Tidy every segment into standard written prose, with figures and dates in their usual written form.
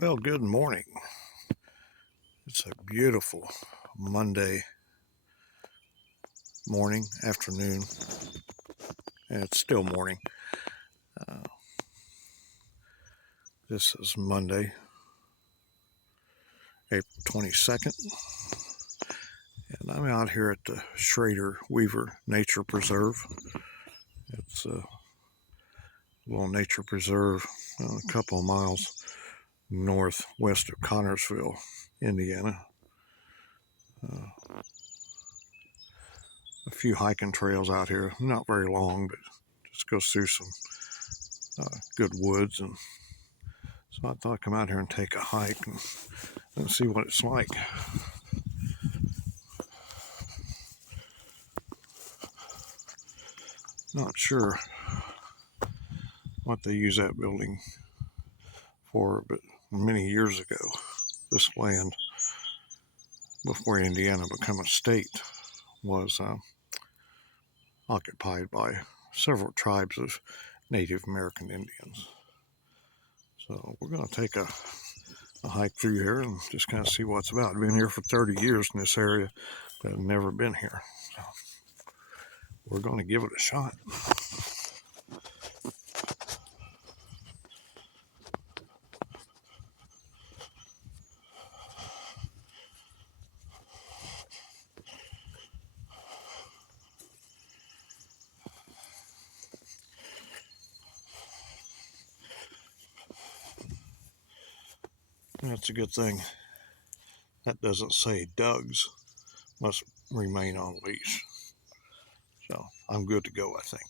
Well, good morning. It's a beautiful Monday morning, afternoon, and it's still morning. Uh, this is Monday, April 22nd, and I'm out here at the Schrader Weaver Nature Preserve. It's a little nature preserve a couple of miles northwest of Connorsville, Indiana. A few hiking trails out here, not very long, but just goes through some good woods, and so I thought I'd come out here and take a hike and see what it's like. Not sure what they use that building for, but many years ago, this land, before Indiana became a state, was occupied by several tribes of Native American Indians. So we're going to take a hike through here and just kind of see what it's about. I've been here for 30 years in this area, but I've never been here. So we're going to give it a shot. That's a good thing. That doesn't say Doug's must remain on leash. So I'm good to go, I think.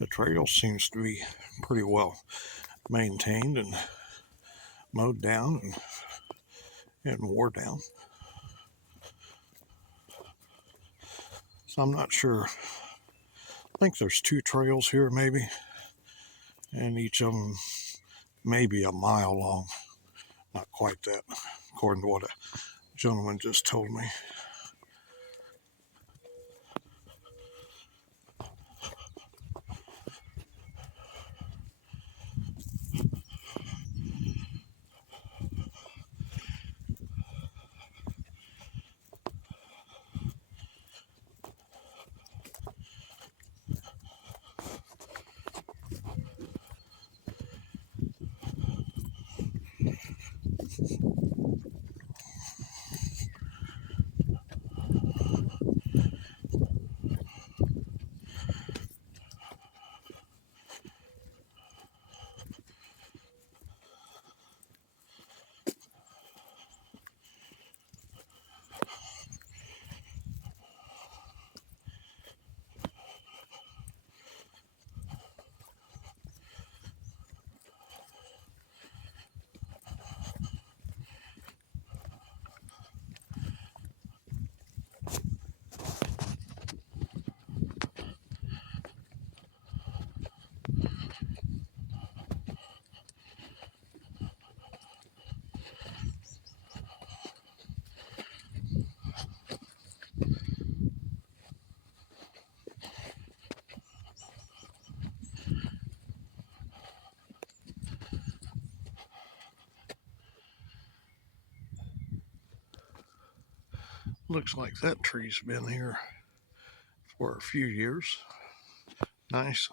The trail seems to be pretty well maintained and mowed down and wore down. So I'm not sure. I think there's two trails here maybe, and each of them may be a mile long. Not quite that, according to what a gentleman just told me. Looks like that tree's been here for a few years. Nice.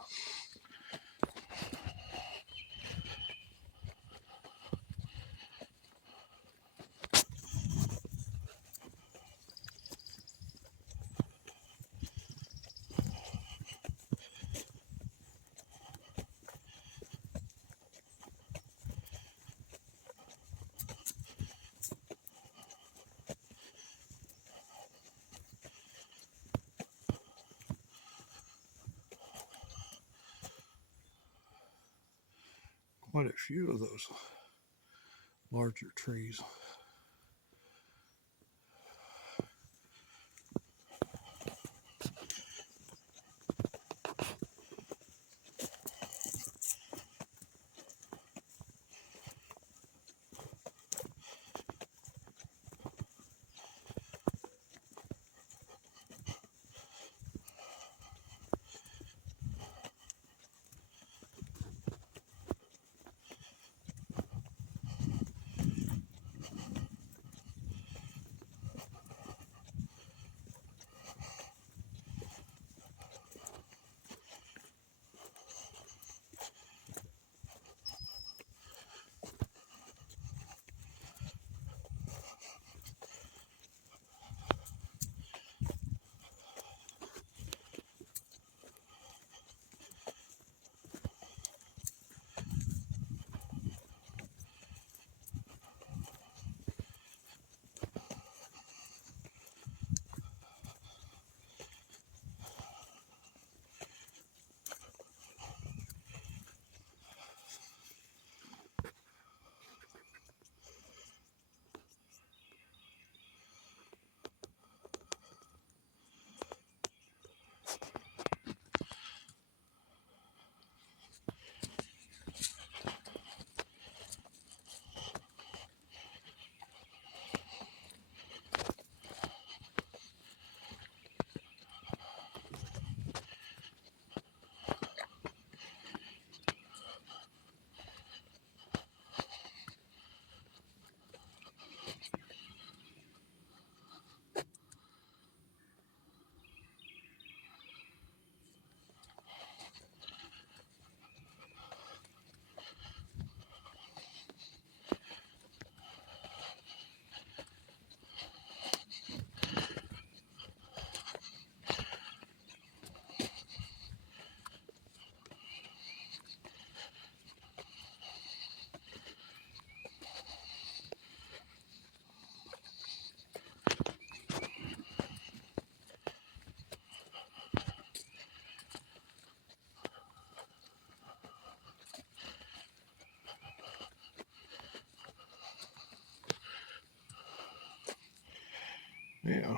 quite a few of those larger trees. Yeah,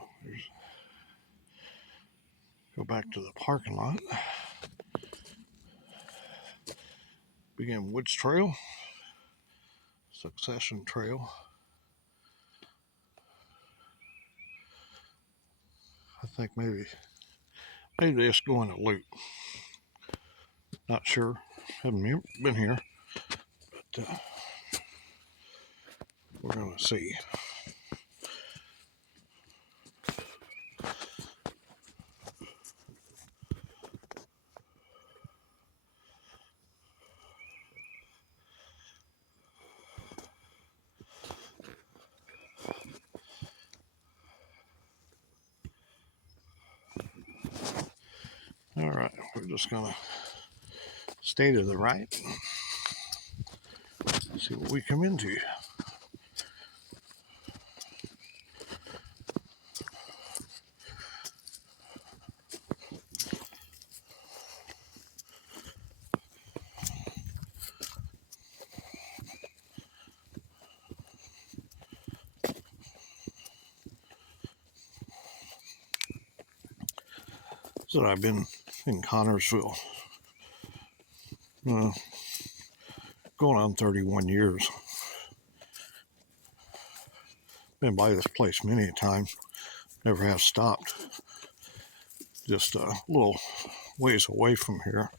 go back to the parking lot. Begin Woods Trail, Succession Trail. I think maybe they just going to loop. Not sure. Haven't been here, but we're gonna see. All right, we're just gonna stay to the right. See what we come into. So I've been in Connorsville, going on 31 years. Been by this place many times. Never have stopped. Just a little ways away from here,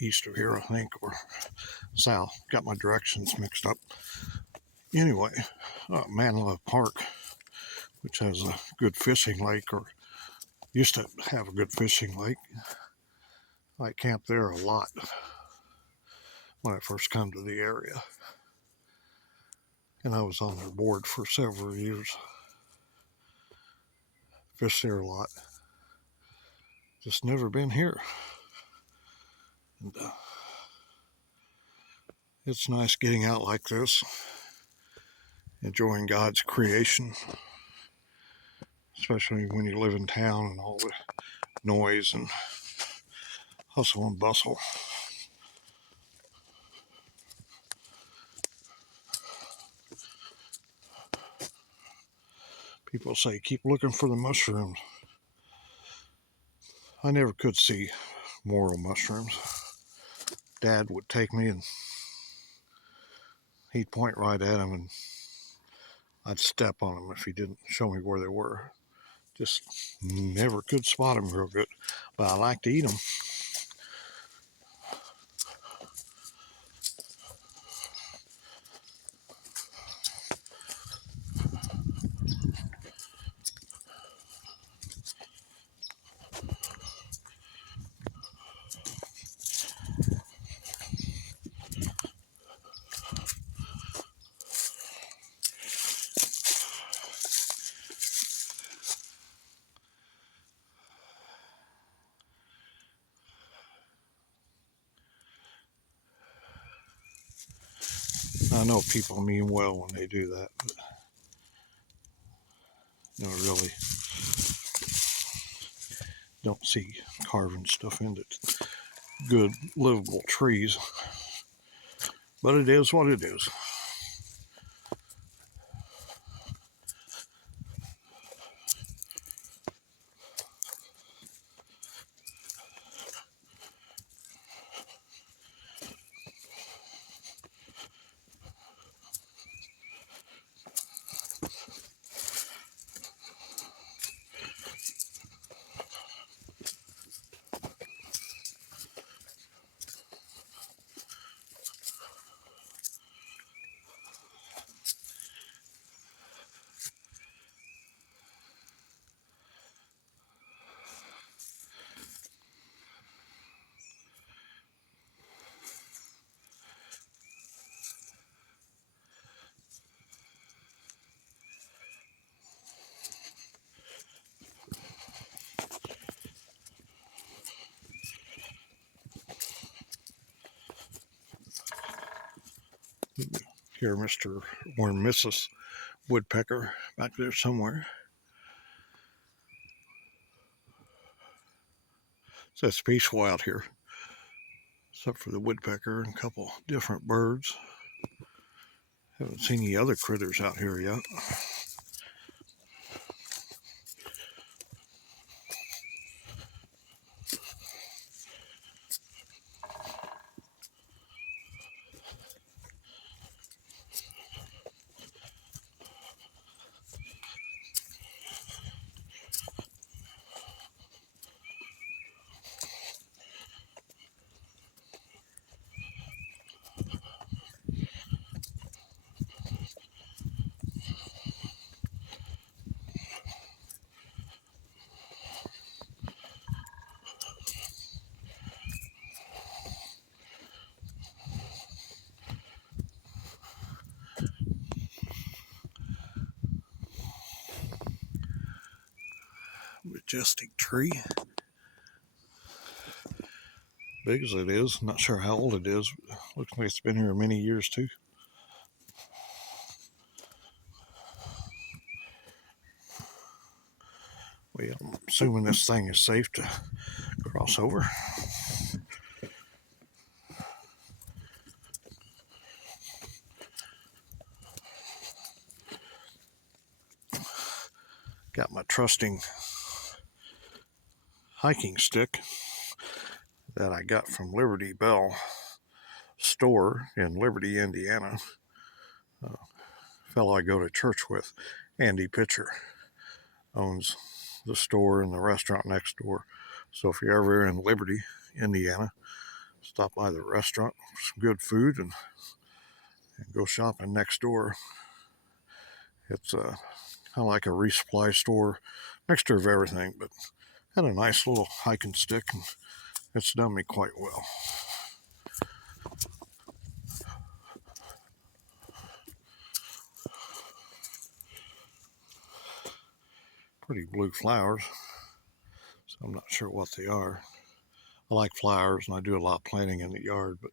east of here, I think, or south. Got my directions mixed up. Anyway, Manlove Park, which has a good fishing lake, or used to have a good fishing lake. I camped there a lot when I first come to the area, and I was on their board for several years. Fished there a lot. Just never been here. And it's nice getting out like this, enjoying God's creation, especially when you live in town and all the noise and hustle and bustle. People say keep looking for the mushrooms. I never could see morel mushrooms. Dad would take me and he'd point right at them, and I'd step on them if he didn't show me where they were. Just never could spot them real good, but I like to eat them. I know people mean well when they do that, but really don't see carving stuff into good livable trees. But it is what it is. Here, Mr. or Mrs. Woodpecker back there somewhere. So it's peaceful out here, except for the woodpecker and a couple different birds. Haven't seen any other critters out here yet. Majestic tree. Big as it is, not sure how old it is. Looks like it's been here many years too. Well, I'm assuming this thing is safe to cross over. Got my trusting hiking stick that I got from Liberty Bell store in Liberty, Indiana. Fellow I go to church with, Andy Pitcher, owns the store and the restaurant next door. So if you're ever in Liberty, Indiana, stop by the restaurant for some good food and go shopping next door. It's kind of like a resupply store, mixture of everything, but had a nice little hiking stick, and it's done me quite well. Pretty blue flowers, so I'm not sure what they are. I like flowers, and I do a lot of planting in the yard, but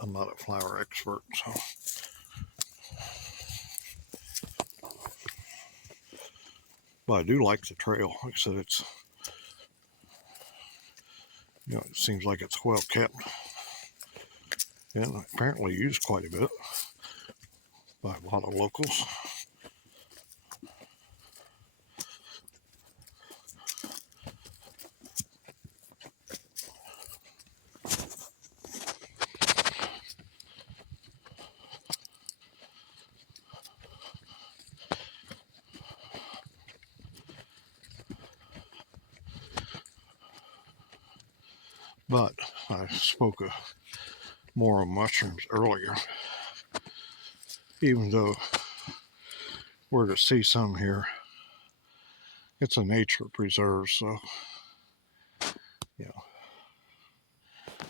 I'm not a flower expert, so. But I do like the trail. Like I said, it's, it seems like it's well kept and apparently used quite a bit by a lot of locals. But I spoke more of mushrooms earlier, even though we're to see some here. It's a nature preserve, so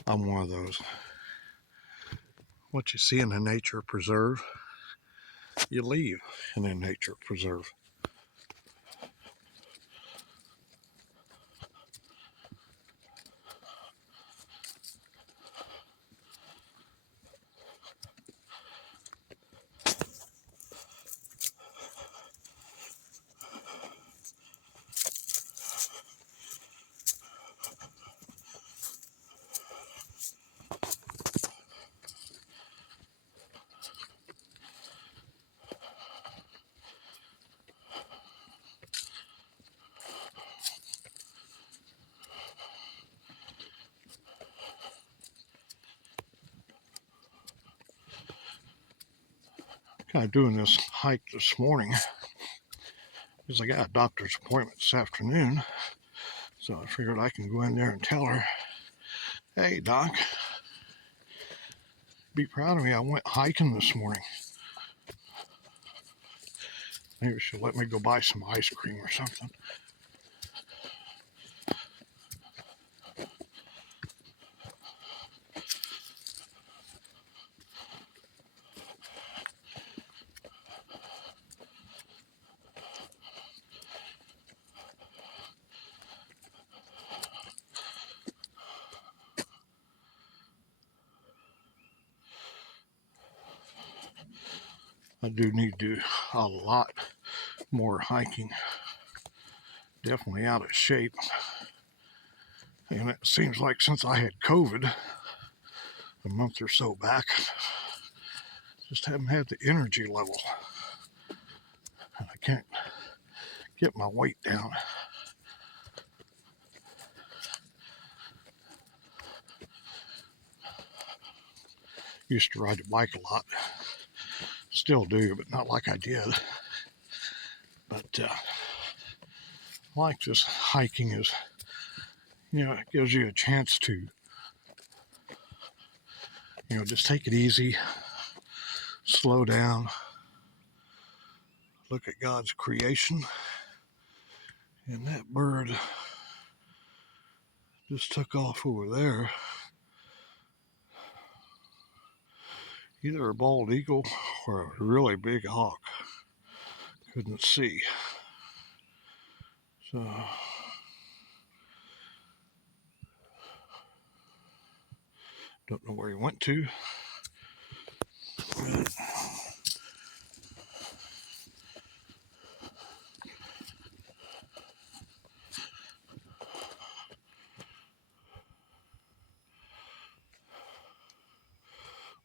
I'm one of those. What you see in a nature preserve, you leave in a nature preserve. Kind of doing this hike this morning because I got a doctor's appointment this afternoon. So I figured I can go in there and tell her, hey, doc, be proud of me. I went hiking this morning. Maybe she'll let me go buy some ice cream or something. I do need to do a lot more hiking. Definitely out of shape. And it seems like since I had COVID a month or so back, just haven't had the energy level. And I can't get my weight down. Used to ride a bike a lot. Still do, but not like I did. But I like this hiking is, it gives you a chance to, just take it easy, slow down, look at God's creation. And that bird just took off over there. Either a bald eagle or a really big hawk. Couldn't see. So don't know where he went to.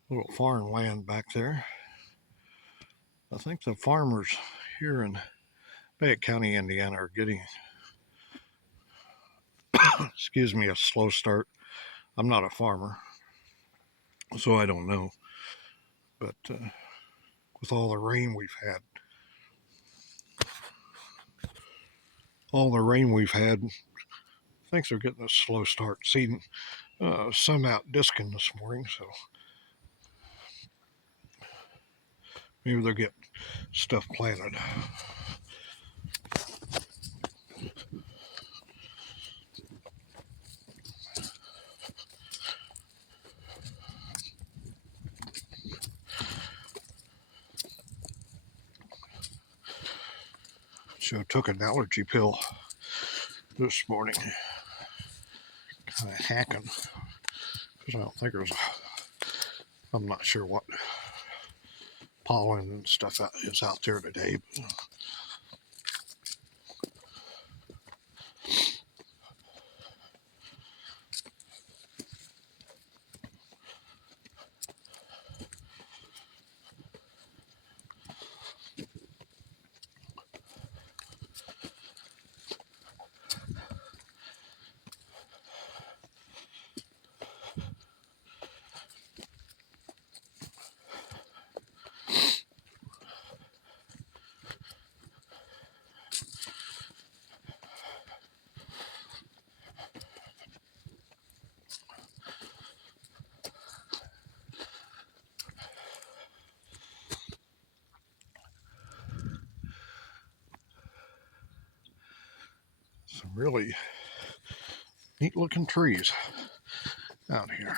Little farmland back there. I think the farmers here in Fayette County, Indiana are getting, excuse me, a slow start. I'm not a farmer, so I don't know. But with all the rain we've had, things are getting a slow start. Seeing some out disking this morning, so maybe they'll get stuff planted. So I took an allergy pill this morning, kind of hacking, because I don't think I'm not sure what pollen and stuff is out there today. But really neat looking trees out here.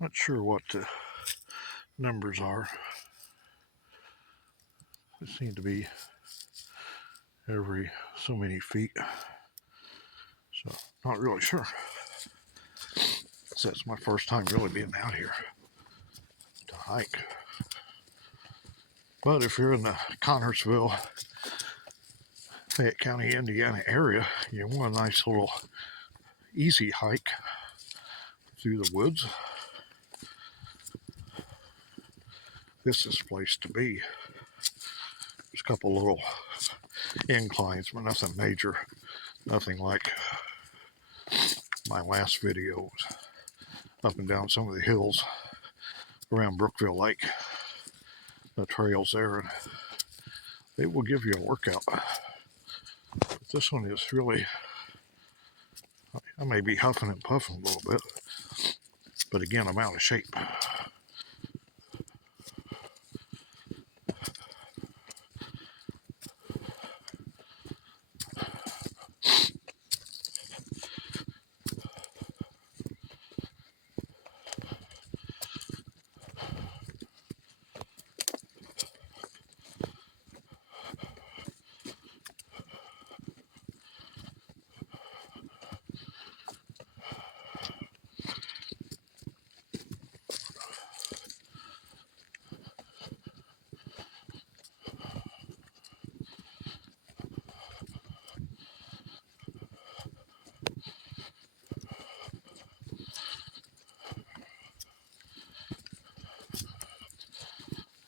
Not sure what the numbers are. It seemed to be every so many feet. So not really sure. So it's my first time really being out here to hike. But if you're in the Connersville, Fayette County, Indiana area, you want a nice little easy hike through the woods. This is the place to be. There's a couple little inclines, but nothing major. Nothing like my last video, up and down some of the hills around Brookville Lake. The trails there, and they will give you a workout. But this one is really, I may be huffing and puffing a little bit, but again, I'm out of shape.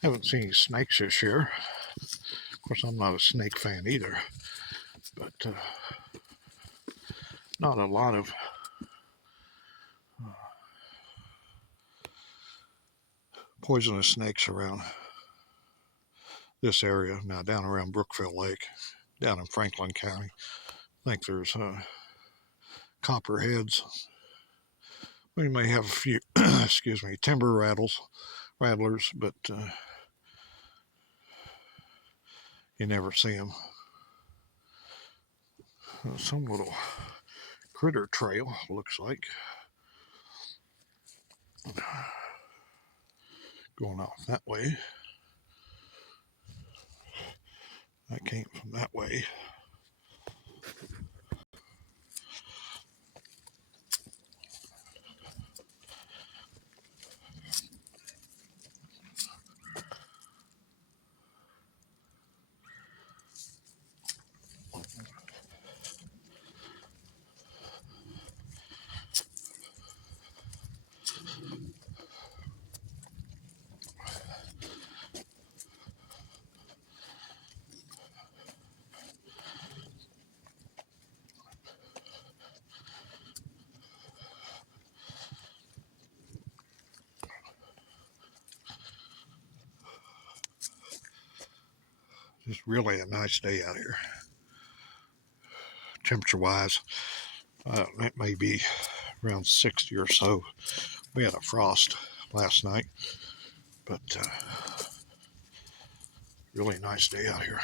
Haven't seen any snakes this year. Of course, I'm not a snake fan either, but not a lot of poisonous snakes around this area. Now, down around Brookville Lake, down in Franklin County, I think there's copperheads. We may have a few, excuse me, timber rattlers, but you never see them. Some little critter trail, looks like. Going off that way. I came from that way. It's really a nice day out here. Temperature wise, it may be around 60 or so. We had a frost last night, but really nice day out here.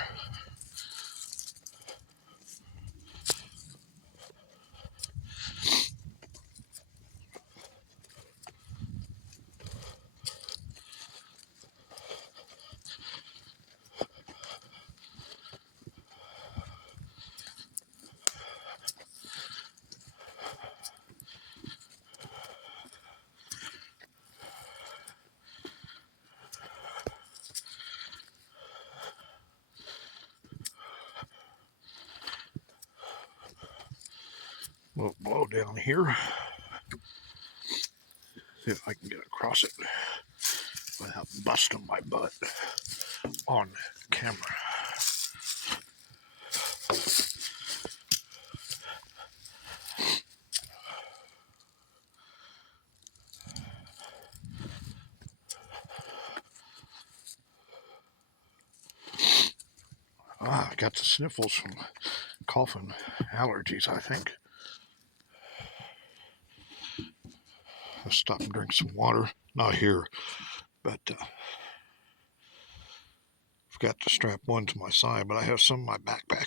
little blow down here. See if I can get across it without busting my butt on camera. I got the sniffles from coughing allergies, I think. I'll stop and drink some water. Not here, but forgot to strap one to my side, but I have some in my backpack.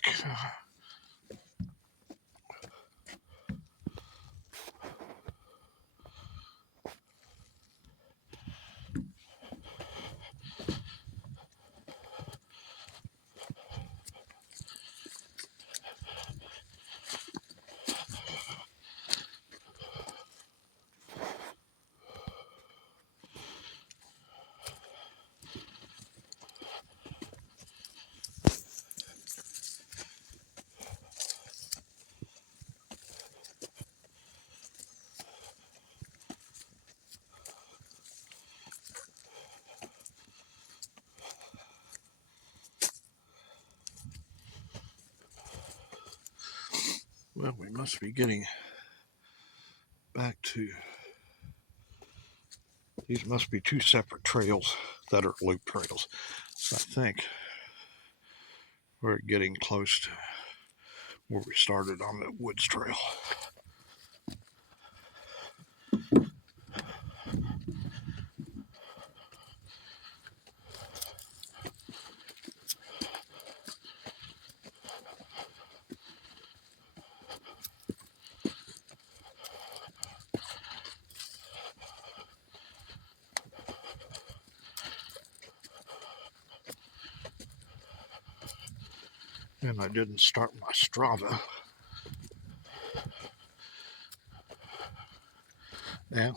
Well, we must be getting back to, these must be two separate trails that are loop trails. So I think we're getting close to where we started on the woods trail. And I didn't start my Strava app.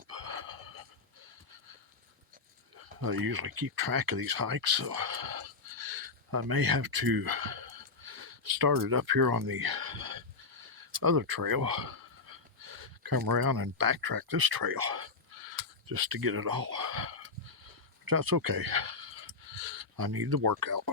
I usually keep track of these hikes, so I may have to start it up here on the other trail, come around and backtrack this trail just to get it all. But that's okay. I need the workout.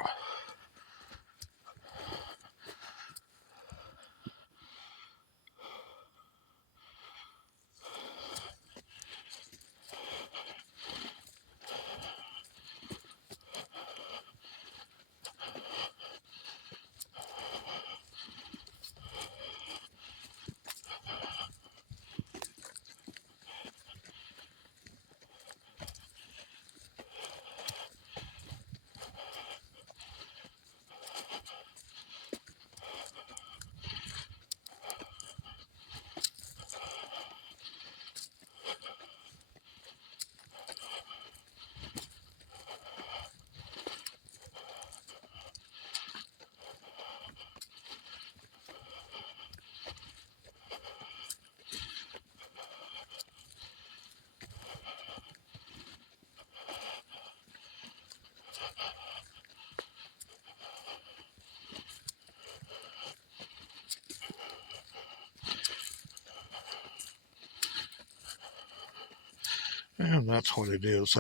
And that's what it is.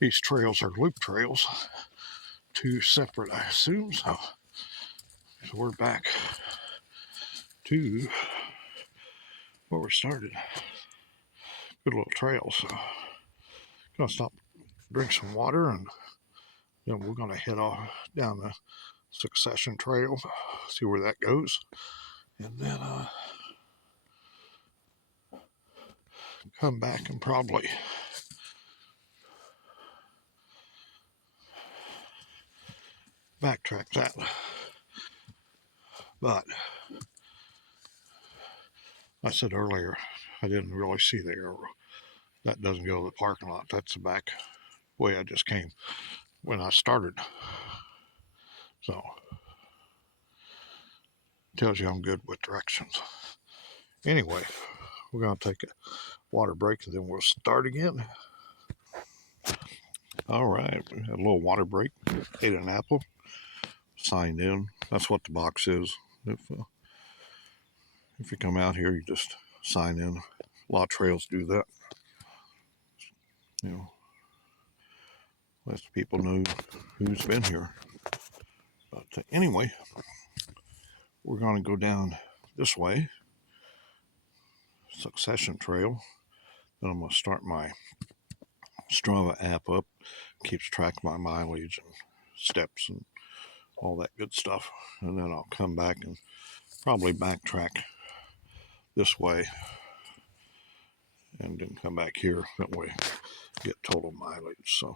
These trails are loop trails. Two separate, I assume. So we're back to where we started. Good little trail. So gonna stop, drink some water, and then we're gonna head off down the Succession Trail, see where that goes, and then come back and probably backtrack that. But I said earlier, I didn't really see the arrow. That doesn't go to the parking lot. That's the back way I just came when I started. So tells you I'm good with directions. Anyway, we're gonna take a water break and then we'll start again. All right, we had a little water break. Ate an apple. Signed in. That's what the box is. If if you come out here, you just sign in. A lot of trails do that. You know, lets people know who's been here. But anyway, we're going to go down this way, Succession Trail. Then I'm going to start my Strava app up. Keeps track of my mileage and steps and all that good stuff. And then I'll come back and probably backtrack this way and then come back here. That way get total mileage. So